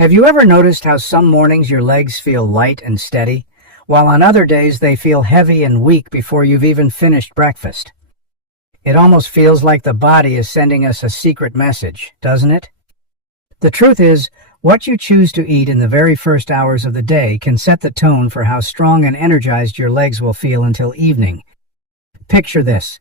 Have you ever noticed how some mornings your legs feel light and steady, while on other days they feel heavy and weak before you've even finished breakfast? It almost feels like the body is sending us a secret message, doesn't it? The truth is, what you choose to eat in the very first hours of the day can set the tone for how strong and energized your legs will feel until evening. Picture this.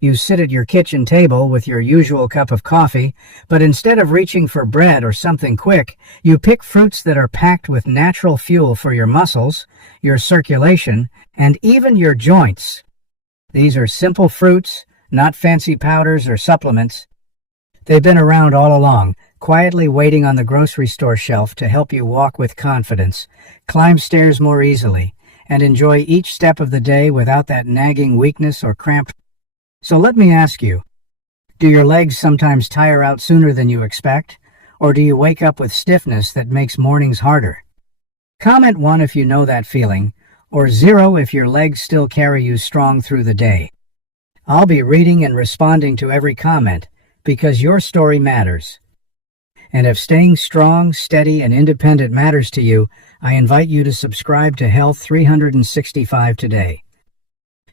You sit at your kitchen table with your usual cup of coffee, but instead of reaching for bread or something quick, you pick fruits that are packed with natural fuel for your muscles, your circulation, and even your joints. These are simple fruits, not fancy powders or supplements. They've been around all along, quietly waiting on the grocery store shelf to help you walk with confidence, climb stairs more easily, and enjoy each step of the day without that nagging weakness or cramp. So let me ask you, do your legs sometimes tire out sooner than you expect, or do you wake up with stiffness that makes mornings harder? Comment 1 if you know that feeling, or 0 if your legs still carry you strong through the day. I'll be reading and responding to every comment, because your story matters. And if staying strong, steady, and independent matters to you, I invite you to subscribe to Health 365 today.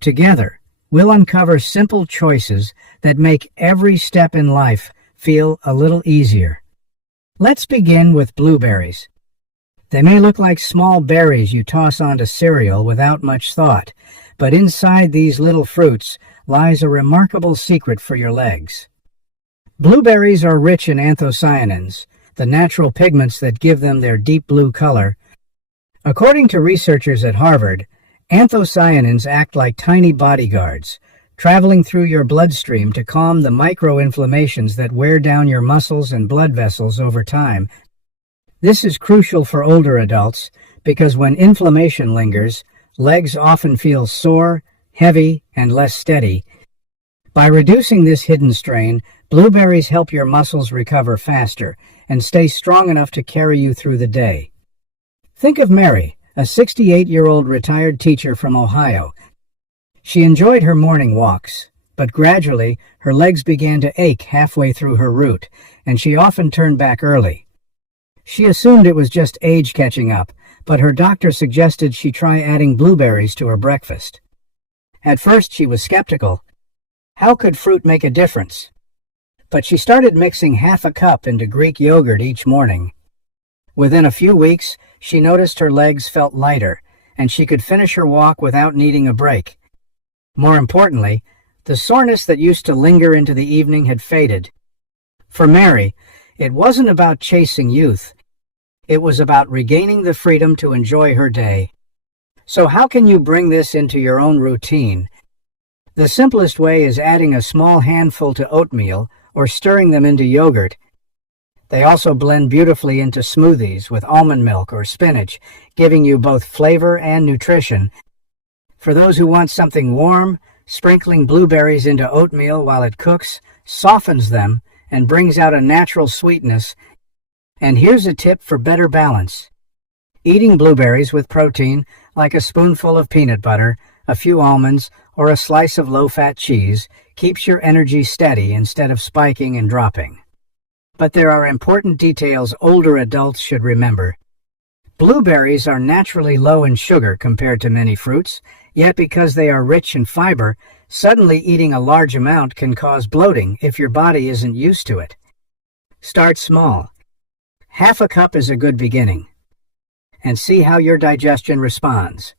Together, we'll uncover simple choices that make every step in life feel a little easier. Let's begin with blueberries. They may look like small berries you toss onto cereal without much thought, but inside these little fruits lies a remarkable secret for your legs. Blueberries are rich in anthocyanins, the natural pigments that give them their deep blue color. According to researchers at Harvard, anthocyanins act like tiny bodyguards, traveling through your bloodstream to calm the microinflammations that wear down your muscles and blood vessels over time. This is crucial for older adults because when inflammation lingers, legs often feel sore, heavy, and less steady. By reducing this hidden strain, blueberries help your muscles recover faster and stay strong enough to carry you through the day. Think of Mary, a 68-year-old retired teacher from Ohio. She enjoyed her morning walks, but gradually her legs began to ache halfway through her route, and she often turned back early. She assumed it was just age catching up, but her doctor suggested she try adding blueberries to her breakfast. At first she was skeptical. How could fruit make a difference? But she started mixing half a cup into Greek yogurt each morning. Within a few weeks, she noticed her legs felt lighter, and she could finish her walk without needing a break. More importantly, the soreness that used to linger into the evening had faded. For Mary, it wasn't about chasing youth. It was about regaining the freedom to enjoy her day. So how can you bring this into your own routine? The simplest way is adding a small handful to oatmeal or stirring them into yogurt. They also blend beautifully into smoothies with almond milk or spinach, giving you both flavor and nutrition. For those who want something warm, sprinkling blueberries into oatmeal while it cooks softens them and brings out a natural sweetness. And here's a tip for better balance. Eating blueberries with protein, like a spoonful of peanut butter, a few almonds, or a slice of low-fat cheese, keeps your energy steady instead of spiking and dropping. But there are important details older adults should remember. Blueberries are naturally low in sugar compared to many fruits, yet because they are rich in fiber, suddenly eating a large amount can cause bloating if your body isn't used to it. Start small. Half a cup is a good beginning. And see how your digestion responds.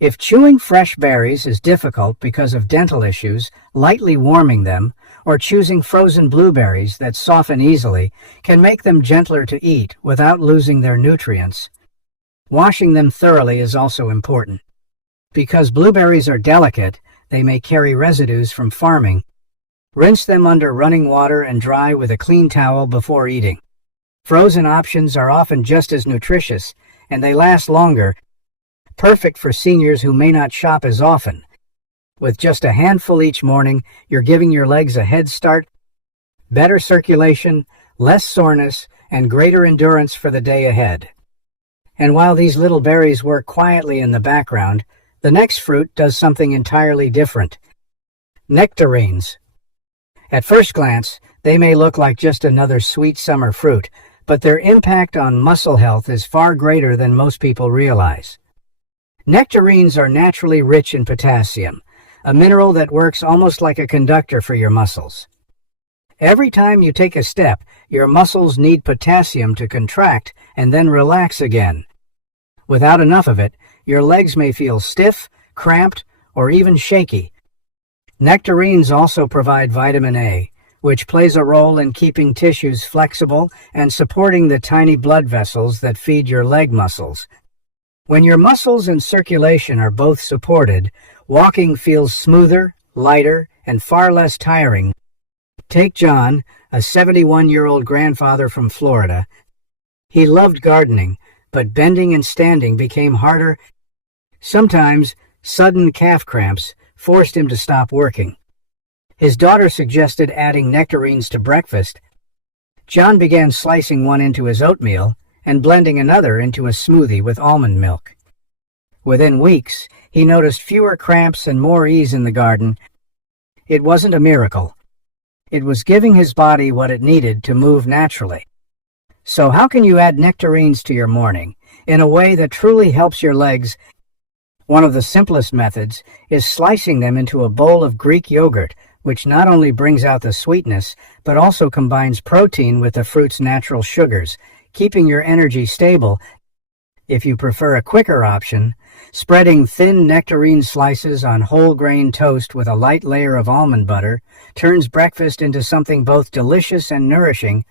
If chewing fresh berries is difficult because of dental issues, lightly warming them, or choosing frozen blueberries that soften easily can make them gentler to eat without losing their nutrients. Washing them thoroughly is also important. Because blueberries are delicate, they may carry residues from farming. Rinse them under running water and dry with a clean towel before eating. Frozen options are often just as nutritious, and they last longer, perfect for seniors who may not shop as often. With just a handful each morning, you're giving your legs a head start, better circulation, less soreness, and greater endurance for the day ahead. And while these little berries work quietly in the background, the next fruit does something entirely different. Nectarines. At first glance, they may look like just another sweet summer fruit, but their impact on muscle health is far greater than most people realize. Nectarines are naturally rich in potassium, a mineral that works almost like a conductor for your muscles. Every time you take a step, your muscles need potassium to contract and then relax again. Without enough of it, your legs may feel stiff, cramped, or even shaky. Nectarines also provide vitamin A, which plays a role in keeping tissues flexible and supporting the tiny blood vessels that feed your leg muscles. When your muscles and circulation are both supported, walking feels smoother, lighter, and far less tiring. Take John, a 71-year-old grandfather from Florida. He loved gardening, but bending and standing became harder. Sometimes, sudden calf cramps forced him to stop working. His daughter suggested adding nectarines to breakfast. John began slicing one into his oatmeal and blending another into a smoothie with almond milk. Within weeks, he noticed fewer cramps and more ease in the garden. It wasn't a miracle. It was giving his body what it needed to move naturally. So how can you add nectarines to your morning in a way that truly helps your legs? One of the simplest methods is slicing them into a bowl of Greek yogurt, which not only brings out the sweetness, but also combines protein with the fruit's natural sugars, keeping your energy stable. If you prefer a quicker option, spreading thin nectarine slices on whole grain toast with a light layer of almond butter turns breakfast into something both delicious and nourishing.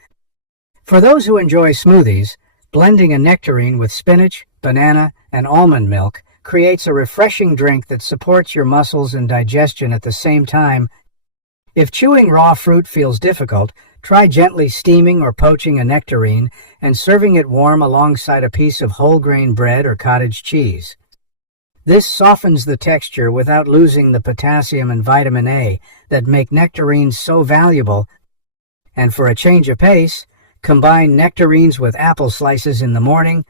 For those who enjoy smoothies, blending a nectarine with spinach, banana, and almond milk creates a refreshing drink that supports your muscles and digestion at the same time. If chewing raw fruit feels difficult, try gently steaming or poaching a nectarine and serving it warm alongside a piece of whole grain bread or cottage cheese. This softens the texture without losing the potassium and vitamin A that make nectarines so valuable. And for a change of pace, combine nectarines with apple slices in the morning.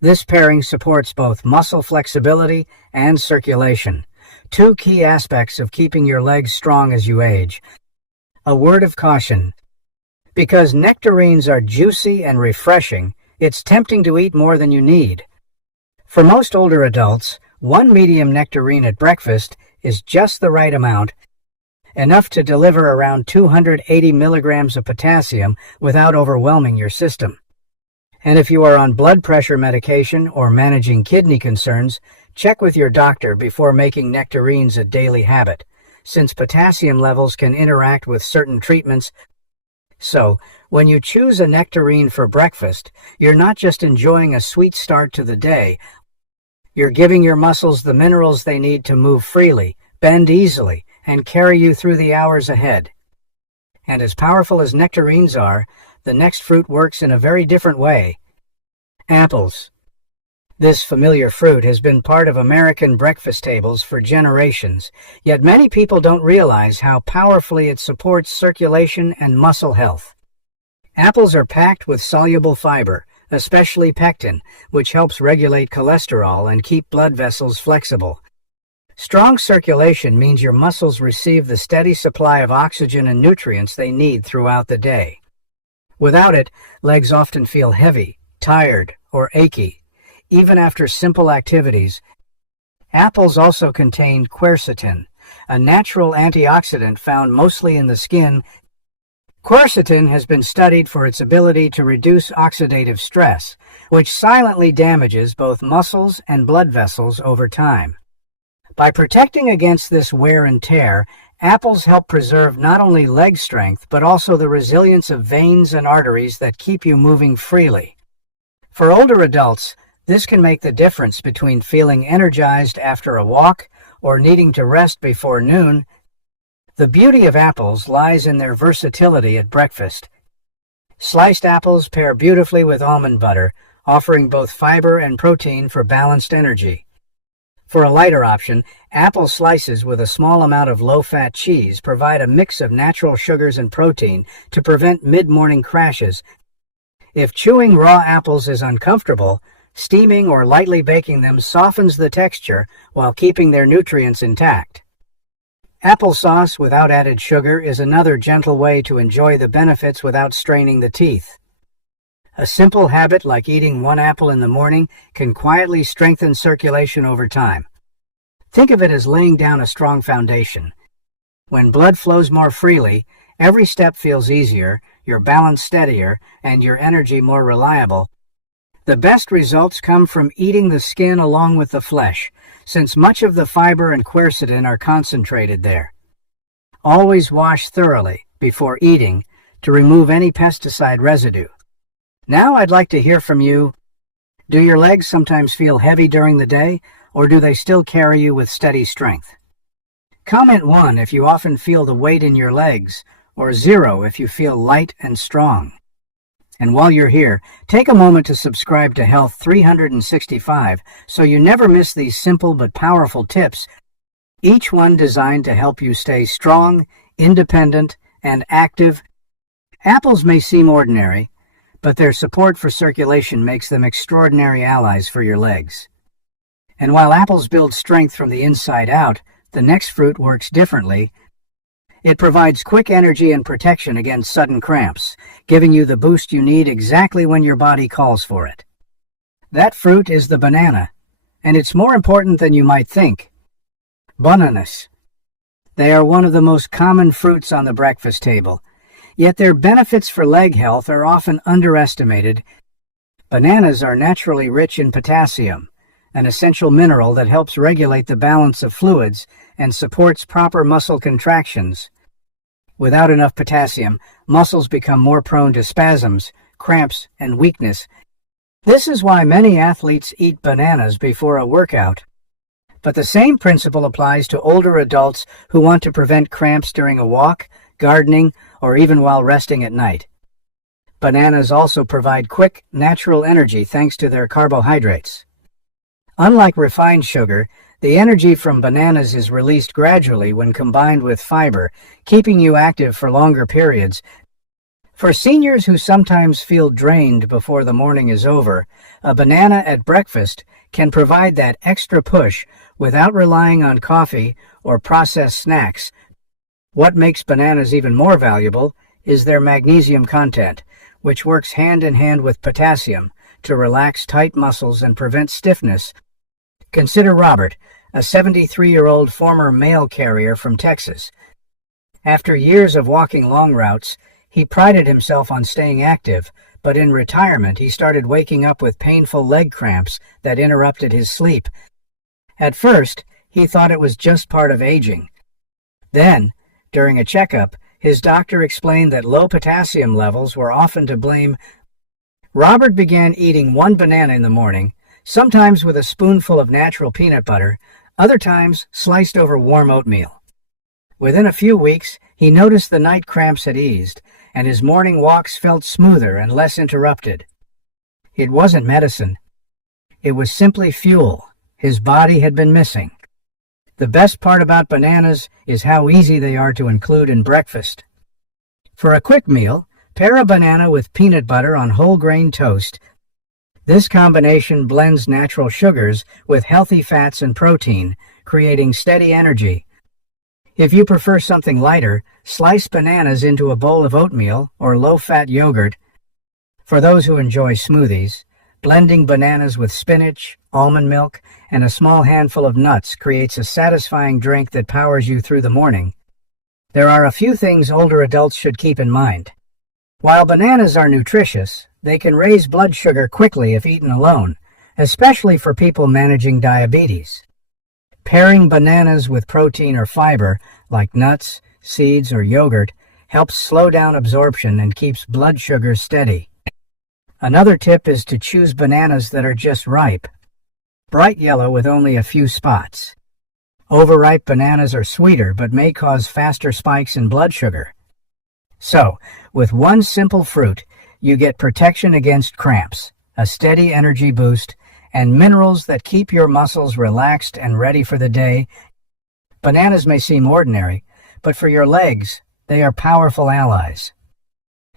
This pairing supports both muscle flexibility and circulation, two key aspects of keeping your legs strong as you age. A word of caution. Because nectarines are juicy and refreshing, it's tempting to eat more than you need. For most older adults, one medium nectarine at breakfast is just the right amount, enough to deliver around 280 milligrams of potassium without overwhelming your system. And if you are on blood pressure medication or managing kidney concerns, check with your doctor before making nectarines a daily habit, since potassium levels can interact with certain treatments. So, when you choose a nectarine for breakfast, you're not just enjoying a sweet start to the day, you're giving your muscles the minerals they need to move freely, bend easily, and carry you through the hours ahead. And as powerful as nectarines are, the next fruit works in a very different way. Apples. This familiar fruit has been part of American breakfast tables for generations, yet many people don't realize how powerfully it supports circulation and muscle health. Apples are packed with soluble fiber, especially pectin, which helps regulate cholesterol and keep blood vessels flexible. Strong circulation means your muscles receive the steady supply of oxygen and nutrients they need throughout the day. Without it, legs often feel heavy, tired, or achy, even after simple activities. Apples also contain quercetin, a natural antioxidant found mostly in the skin. Quercetin has been studied for its ability to reduce oxidative stress, which silently damages both muscles and blood vessels over time. By protecting against this wear and tear, apples help preserve not only leg strength, but also the resilience of veins and arteries that keep you moving freely. For older adults, this can make the difference between feeling energized after a walk or needing to rest before noon. The beauty of apples lies in their versatility at breakfast. Sliced apples pair beautifully with almond butter, offering both fiber and protein for balanced energy. For a lighter option, apple slices with a small amount of low-fat cheese provide a mix of natural sugars and protein to prevent mid-morning crashes. If chewing raw apples is uncomfortable, steaming or lightly baking them softens the texture while keeping their nutrients intact. Applesauce without added sugar is another gentle way to enjoy the benefits without straining the teeth. A simple habit like eating one apple in the morning can quietly strengthen circulation over time. Think of it as laying down a strong foundation. When blood flows more freely, every step feels easier, your balance steadier, and your energy more reliable. The best results come from eating the skin along with the flesh, since much of the fiber and quercetin are concentrated there. Always wash thoroughly before eating to remove any pesticide residue. Now I'd like to hear from you. Do your legs sometimes feel heavy during the day, or do they still carry you with steady strength? Comment 1 if you often feel the weight in your legs, or 0 if you feel light and strong. And while you're here, take a moment to subscribe to Health 365 so you never miss these simple but powerful tips, each one designed to help you stay strong, independent, and active. Apples may seem ordinary, but their support for circulation makes them extraordinary allies for your legs. And while apples build strength from the inside out, the next fruit works differently. It provides quick energy and protection against sudden cramps, giving you the boost you need exactly when your body calls for it. That fruit is the banana, and it's more important than you might think. Bananas. They are one of the most common fruits on the breakfast table, yet their benefits for leg health are often underestimated. Bananas are naturally rich in potassium, an essential mineral that helps regulate the balance of fluids and supports proper muscle contractions. Without enough potassium, muscles become more prone to spasms, cramps, and weakness. This is why many athletes eat bananas before a workout. But the same principle applies to older adults who want to prevent cramps during a walk, gardening, or even while resting at night. Bananas also provide quick, natural energy thanks to their carbohydrates. Unlike refined sugar, the energy from bananas is released gradually when combined with fiber, keeping you active for longer periods. For seniors who sometimes feel drained before the morning is over, a banana at breakfast can provide that extra push without relying on coffee or processed snacks. What makes bananas even more valuable is their magnesium content, which works hand in hand with potassium to relax tight muscles and prevent stiffness. Consider Robert, a 73-year-old former mail carrier from Texas. After years of walking long routes, he prided himself on staying active, but in retirement he started waking up with painful leg cramps that interrupted his sleep. At first, he thought it was just part of aging. Then, during a checkup, his doctor explained that low potassium levels were often to blame. Robert began eating one banana in the morning, sometimes with a spoonful of natural peanut butter, other times sliced over warm oatmeal. Within a few weeks, he noticed the night cramps had eased, and his morning walks felt smoother and less interrupted. It wasn't medicine. It was simply fuel his body had been missing. The best part about bananas is how easy they are to include in breakfast. For a quick meal, pair a banana with peanut butter on whole grain toast. This combination blends natural sugars with healthy fats and protein, creating steady energy. If you prefer something lighter, slice bananas into a bowl of oatmeal or low-fat yogurt. For those who enjoy smoothies, blending bananas with spinach, almond milk, and a small handful of nuts creates a satisfying drink that powers you through the morning. There are a few things older adults should keep in mind. While bananas are nutritious, they can raise blood sugar quickly if eaten alone, especially for people managing diabetes. Pairing bananas with protein or fiber, like nuts, seeds, or yogurt, helps slow down absorption and keeps blood sugar steady. Another tip is to choose bananas that are just ripe, bright yellow with only a few spots. Overripe bananas are sweeter but may cause faster spikes in blood sugar. So, with one simple fruit, you get protection against cramps, a steady energy boost, and minerals that keep your muscles relaxed and ready for the day. Bananas may seem ordinary, but for your legs, they are powerful allies.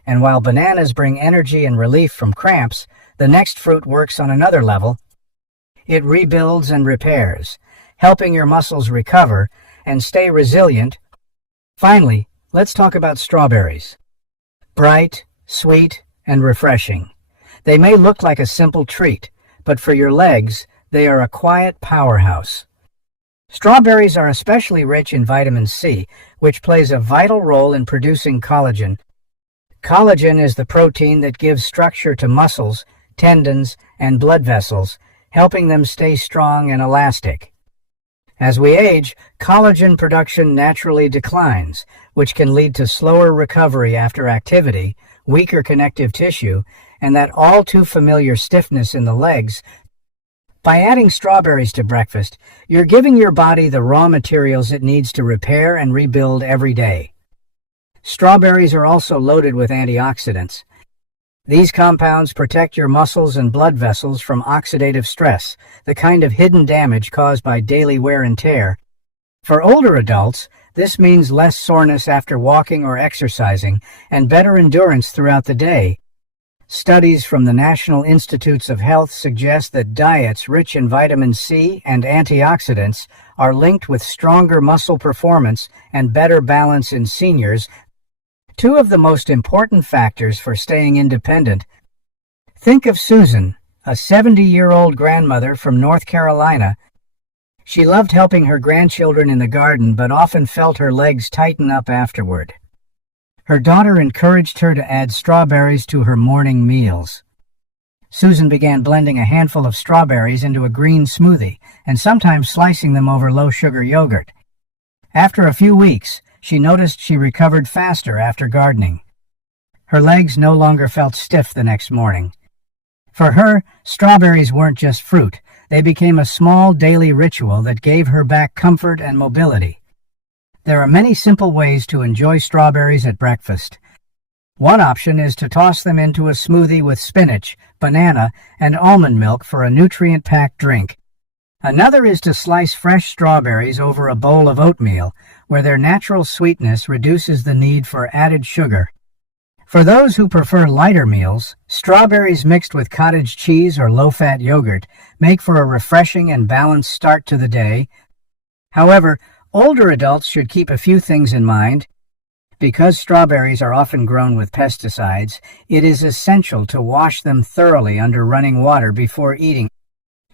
And while bananas bring energy and relief from cramps, the next fruit works on another level. It rebuilds and repairs, helping your muscles recover and stay resilient. Finally, let's talk about strawberries. Bright, sweet, and refreshing. They may look like a simple treat, but for your legs, they are a quiet powerhouse. Strawberries are especially rich in vitamin C, which plays a vital role in producing collagen. Collagen is the protein that gives structure to muscles, tendons, and blood vessels, helping them stay strong and elastic. As we age, collagen production naturally declines, which can lead to slower recovery after activity, weaker connective tissue, and that all too familiar stiffness in the legs. By adding strawberries to breakfast, you're giving your body the raw materials it needs to repair and rebuild every day. Strawberries are also loaded with antioxidants. These compounds protect your muscles and blood vessels from oxidative stress, the kind of hidden damage caused by daily wear and tear. For older adults, this means less soreness after walking or exercising and better endurance throughout the day. Studies from the National Institutes of Health suggest that diets rich in vitamin C and antioxidants are linked with stronger muscle performance and better balance in seniors, two of the most important factors for staying independent. Think of Susan, a 70-year-old grandmother from North Carolina. She loved helping her grandchildren in the garden, but often felt her legs tighten up afterward. Her daughter encouraged her to add strawberries to her morning meals. Susan began blending a handful of strawberries into a green smoothie and sometimes slicing them over low-sugar yogurt. After a few weeks, she noticed she recovered faster after gardening. Her legs no longer felt stiff the next morning. For her, strawberries weren't just fruit. They became a small daily ritual that gave her back comfort and mobility. There are many simple ways to enjoy strawberries at breakfast. One option is to toss them into a smoothie with spinach, banana, and almond milk for a nutrient-packed drink. Another is to slice fresh strawberries over a bowl of oatmeal, where their natural sweetness reduces the need for added sugar. For those who prefer lighter meals, strawberries mixed with cottage cheese or low-fat yogurt make for a refreshing and balanced start to the day. However, older adults should keep a few things in mind. Because strawberries are often grown with pesticides, it is essential to wash them thoroughly under running water before eating.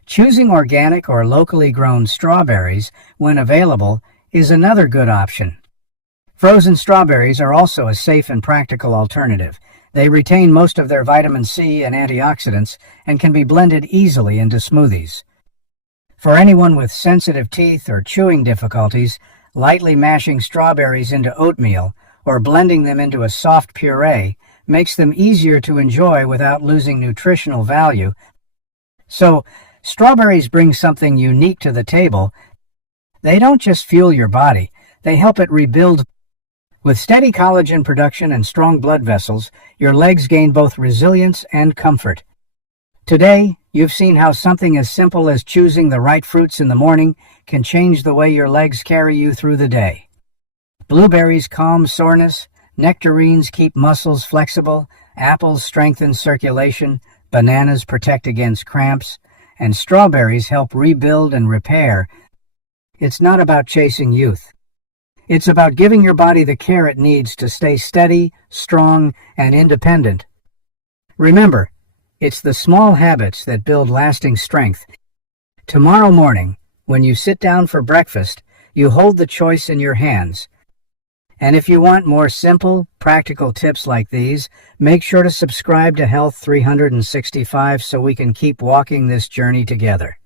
Choosing organic or locally grown strawberries, when available, is another good option. Frozen strawberries are also a safe and practical alternative. They retain most of their vitamin C and antioxidants and can be blended easily into smoothies. For anyone with sensitive teeth or chewing difficulties, lightly mashing strawberries into oatmeal or blending them into a soft puree makes them easier to enjoy without losing nutritional value. So, strawberries bring something unique to the table. They don't just fuel your body, they help it rebuild. With steady collagen production and strong blood vessels, your legs gain both resilience and comfort. Today, you've seen how something as simple as choosing the right fruits in the morning can change the way your legs carry you through the day. Blueberries calm soreness, nectarines keep muscles flexible, apples strengthen circulation, bananas protect against cramps, and strawberries help rebuild and repair. It's not about chasing youth. It's about giving your body the care it needs to stay steady, strong, and independent. Remember, it's the small habits that build lasting strength. Tomorrow morning, when you sit down for breakfast, you hold the choice in your hands. And if you want more simple, practical tips like these, make sure to subscribe to Health 365 so we can keep walking this journey together.